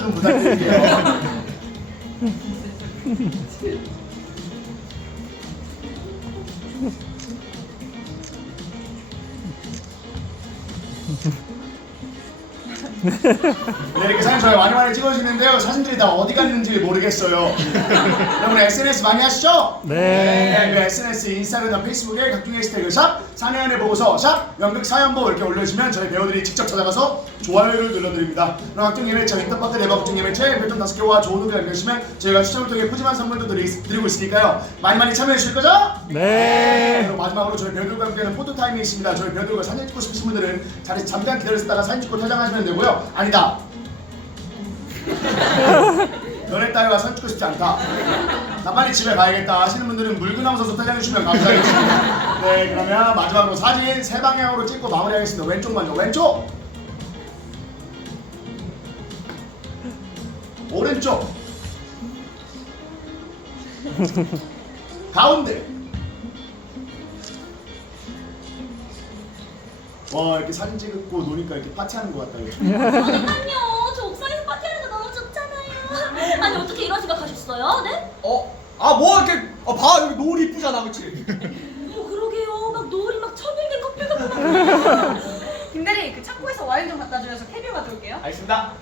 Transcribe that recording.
좀 부탁드릴게요. 네, 이렇게 사진 저희 많이 많이 찍어주시는데요. 사진들이 다 어디 갔는지 모르겠어요. 여러분 SNS 많이 하시죠? 네. 네, 그 SNS, 인스타그램, 페이스북에 각종 해시태그 샵, 사내연애 보고서 샵, 연극 사연보 이렇게 올려주시면 저희 배우들이 직접 찾아가서 좋아요를 눌러드립니다. 그럼 각종 예매체, 인터파크 네버 각종 예매체, 별점 다섯 개와 좋은 후기 알려주시면 저희가 추첨을 통해 푸짐한 선물도 드리, 드리고 있으니까요. 많이 많이 참여해 주실 거죠? 네. 마지막으로 저희 배우들과 함께하는 포토 타임이 있습니다. 저희 배우들과 사진 찍고 싶으신 분들은 자리에서 잠깐 기다리다가 사진 찍고 퇴장하시면 되고요. 아니다. 너네 딸과 사진 찍고 싶지 않다. 나 빨리 집에 가야겠다 하시는 분들은 물구나무 서서 퇴장해 주시면 감사하겠습니다. 네, 그러면 마지막으로 사진 세 방향으로 찍고 마무리하겠습니다. 왼쪽 먼저. 왼쪽. 오른쪽. 가운데. 와 이렇게 사진 찍고 노니까 이렇게 파티하는 것 같다. 이거. 아니요, 저 옥상에서 파티하는 거 너무 좋잖아요. 아니 어떻게 이런 생각하셨어요? 네? 어? 아 뭐 이렇게 어, 봐 여기 노을이 이쁘잖아 그치? 어 그러게요. 막 노을이 막 천일된 커플 같고 막. 김대리 그 창고에서 와인 좀 갖다 줘서 캐비어 가져올게요. 알겠습니다